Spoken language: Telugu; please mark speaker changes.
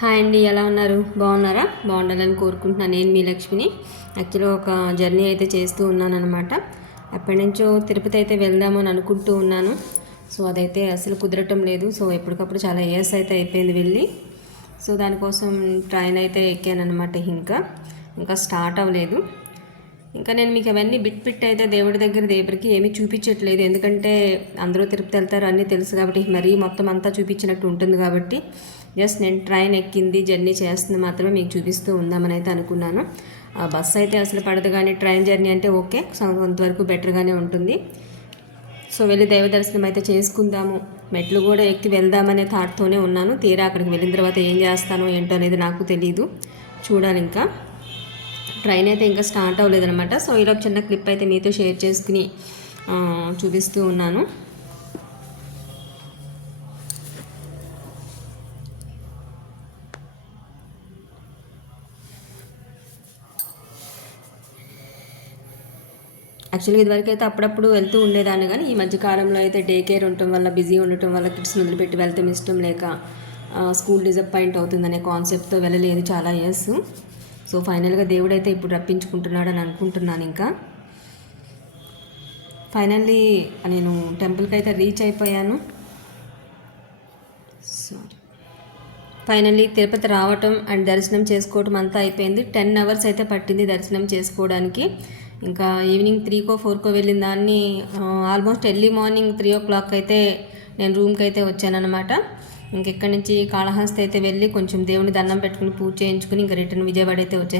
Speaker 1: హాయ్ అండి ఎలా ఉన్నారు? బాగున్నారా? బాగుండాలని కోరుకుంటున్నాను నేను మీ లక్ష్మిని. యాక్చువల్గా ఒక జర్నీ అయితే చేస్తూ ఉన్నాను అనమాట నుంచో తిరుపతి అయితే వెళ్దామని అనుకుంటూ ఉన్నాను. సో అదైతే అసలు కుదరటం లేదు. సో ఎప్పటికప్పుడు చాలా ఇయర్స్ అయితే అయిపోయింది వెళ్ళి. సో దానికోసం ట్రైన్ అయితే ఎక్కాను అనమాట ఇంకా. ఇంకా స్టార్ట్ అవ్వలేదు. ఇంకా నేను మీకు అవన్నీ బిట్ బిట్ అయితే దేవుడి దగ్గర దేవుడికి ఏమీ చూపించట్లేదు. ఎందుకంటే అందరూ తిరుపతి వెళ్తారు అన్నీ తెలుసు కాబట్టి మరీ మొత్తం అంతా చూపించినట్టు ఉంటుంది కాబట్టి జస్ట్ నేను ట్రైన్ ఎక్కింది జర్నీ చేస్తుంది మాత్రమే మీకు చూపిస్తూ ఉందామని అయితే అనుకున్నాను. ఆ బస్సు అయితే అసలు పడదు కానీ ట్రైన్ జర్నీ అంటే ఓకే కొంతవరకు బెటర్గానే ఉంటుంది. సో వెళ్ళి దైవ దర్శనం అయితే చేసుకుందాము. మెట్లు కూడా ఎక్కి వెళ్దామనే థాట్తోనే ఉన్నాను. తీరా అక్కడికి వెళ్ళిన తర్వాత ఏం చేస్తానో ఏంటో అనేది నాకు తెలియదు చూడాలి ఇంకా. ట్రైన్ అయితే ఇంకా స్టార్ట్ అవ్వలేదనమాట సో ఈరోజు చిన్న క్లిప్ అయితే మీతో షేర్ చేసుకుని చూపిస్తూ ఉన్నాను. యాక్చువల్గా ఇదివరకు అయితే అప్పుడప్పుడు వెళ్తూ ఉండేదాన్ని కానీ ఈ మధ్యకాలంలో అయితే డే కేర్ ఉండటం వల్ల బిజీ ఉండటం వల్ల కిడ్స్ వదిలిపెట్టి వెళ్తాం ఇష్టం లేక స్కూల్ డిసప్పాయింట్ అవుతుందనే కాన్సెప్ట్తో వెళ్ళలేదు చాలా ఇయర్స్. సో ఫైనల్గా దేవుడైతే ఇప్పుడు రప్పించుకుంటున్నాడు అని అనుకుంటున్నాను ఇంకా. ఫైనల్లీ నేను టెంపుల్కి అయితే రీచ్ అయిపోయాను. సారీ ఫైనల్లీ తిరుపతి రావటం అండ్ దర్శనం చేసుకోవటం అంతా అయిపోయింది. టెన్ అవర్స్ అయితే పట్టింది దర్శనం చేసుకోవడానికి. ఇంకా ఈవినింగ్ త్రీకో ఫోర్కో వెళ్ళిన దాన్ని almost early morning three o'clock అయితే నేను రూమ్కి అయితే వచ్చానమాట ఇంకెక్కడి నుంచి కాళహస్తి అయితే వెళ్ళి కొంచెం దేవుని దండం పెట్టుకుని పూజ చేయించుకుని ఇంకా రిటర్న్ విజయవాడ అయితే వచ్చే